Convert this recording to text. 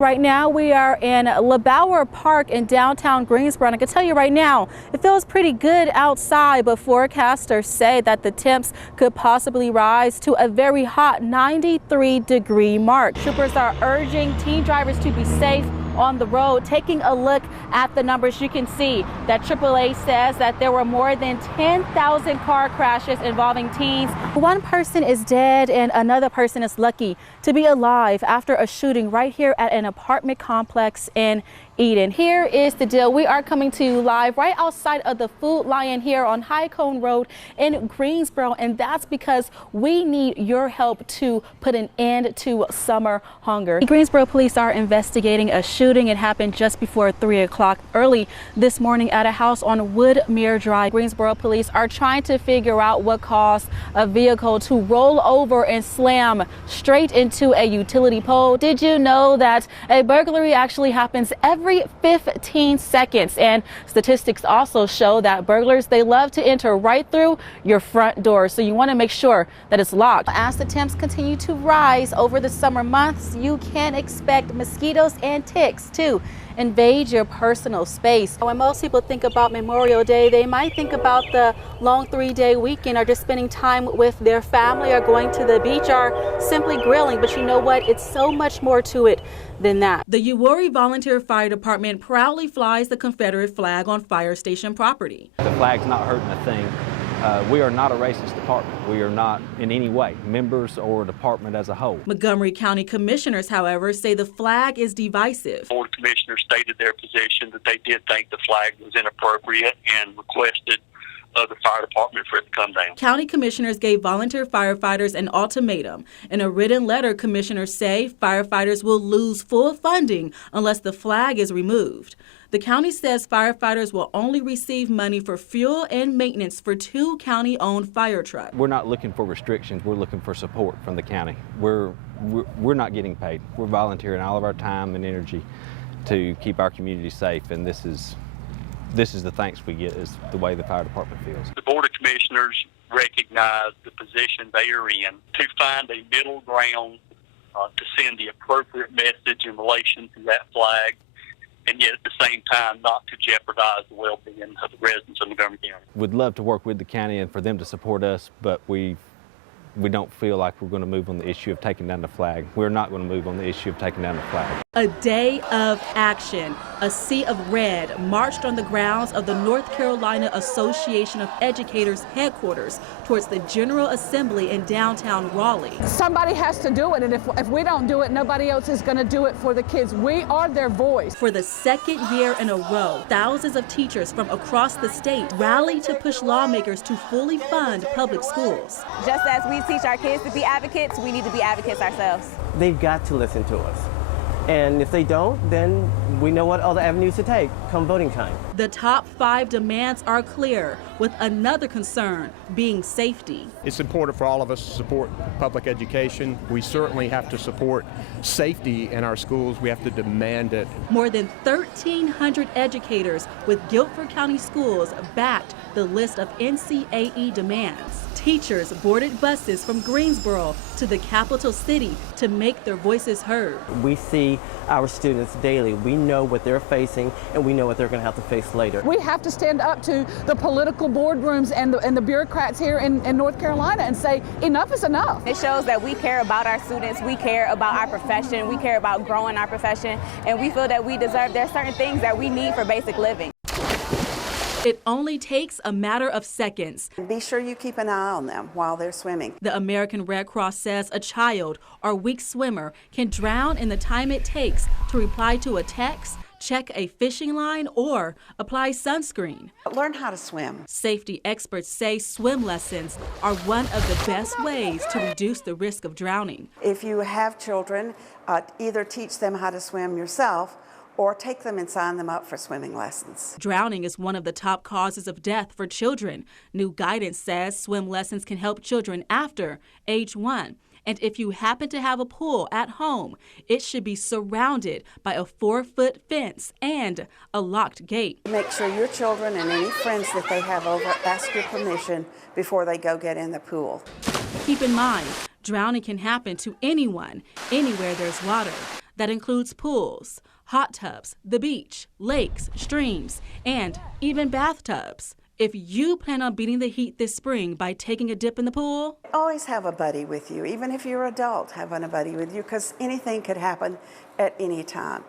Right now we are in LeBauer Park in downtown Greensboro, and I can tell you right now it feels pretty good outside, but forecasters say that the temps could possibly rise to a very hot 93-degree mark. Troopers are urging teen drivers to be safe on the road. Taking a look at the numbers, you can see that AAA says that there were more than 10,000 car crashes involving teens. One person is dead and another person is lucky to be alive after a shooting right here at an apartment complex in Eden. Here is the deal. We are coming to you live right outside of the Food Lion here on High Cone Road in Greensboro, and that's because we need your help to put an end to summer hunger. Greensboro police are investigating a shooting. It happened just before 3 o'clock early this morning at a house on Woodmere Drive. Greensboro police are trying to figure out what caused a vehicle to roll over and slam straight into a utility pole. Did you know that a burglary actually happens every 15 seconds? And statistics also show that burglars, they love to enter right through your front door. So you want to make sure that it's locked. As the temps continue to rise over the summer months, you can expect mosquitoes and ticks to invade your personal space. When most people think about Memorial Day, they might think about the long 3-day weekend or just spending time with their family or going to the beach or simply grilling. But you know what? It's so much more to it than that. The Uwharrie Volunteer Fire Department proudly flies the Confederate flag on fire station property. The flag's not hurting a thing. We are not a racist department. We are not in any way members or department as a whole. Montgomery County commissioners, however, say the flag is divisive. Board of Commissioners stated their position that they did think the flag was inappropriate and requested of the fire department for it to come down. County commissioners gave volunteer firefighters an ultimatum. In a written letter, commissioners say firefighters will lose full funding unless the flag is removed. The county says firefighters will only receive money for fuel and maintenance for 2 county-owned fire trucks. We're not looking for restrictions. We're looking for support from the county. We're not getting paid. We're volunteering all of our time and energy to keep our community safe, and this is the thanks we get, is the way the fire department feels. The Board of Commissioners recognize the position they are in to find a middle ground to send the appropriate message in relation to that flag, and yet at the same time not to jeopardize the well-being of the residents of Montgomery County. We'd love to work with the county and for them to support us, but we don't feel like we're going to move on the issue of taking down the flag. We're not going to move on the issue of taking down the flag. A day of action. A sea of red marched on the grounds of the North Carolina Association of Educators headquarters towards the General Assembly in downtown Raleigh. Somebody has to do it, and if we don't do it, nobody else is going to do it for the kids. We are their voice. For the second year in a row, thousands of teachers from across the state rallied to push lawmakers to fully fund public schools. Just as we teach our kids to be advocates, we need to be advocates ourselves. They've got to listen to us. And if they don't, then we know what other avenues to take come voting time. The top 5 demands are clear, with another concern being safety. It's important for all of us to support public education. We certainly have to support safety in our schools. We have to demand it. More than 1,300 educators with Guilford County Schools backed the list of NCAE demands. Teachers boarded buses from Greensboro to the capital city to make their voices heard. We see our students daily. We know what they're facing, and we know what they're going to have to face later. We have to stand up to the political boardrooms and the bureaucrats here in North Carolina and say enough is enough. It shows that we care about our students, we care about our profession, we care about growing our profession, and we feel that we deserve, there are certain things that we need for basic living. It only takes a matter of seconds. Be sure you keep an eye on them while they're swimming. The American Red Cross says a child or weak swimmer can drown in the time it takes to reply to a text, check a fishing line, or apply sunscreen. Learn how to swim. Safety experts say swim lessons are one of the best ways to reduce the risk of drowning. If you have children, either teach them how to swim yourself or take them and sign them up for swimming lessons. Drowning is one of the top causes of death for children. New guidance says swim lessons can help children after age 1. And if you happen to have a pool at home, it should be surrounded by a 4-foot fence and a locked gate. Make sure your children and any friends that they have over ask your permission before they go get in the pool. Keep in mind, drowning can happen to anyone, anywhere there's water. That includes pools, hot tubs, the beach, lakes, streams, and even bathtubs. If you plan on beating the heat this spring by taking a dip in the pool, Always have a buddy with you. Even if you're an adult, having a buddy with you, because anything could happen at any time.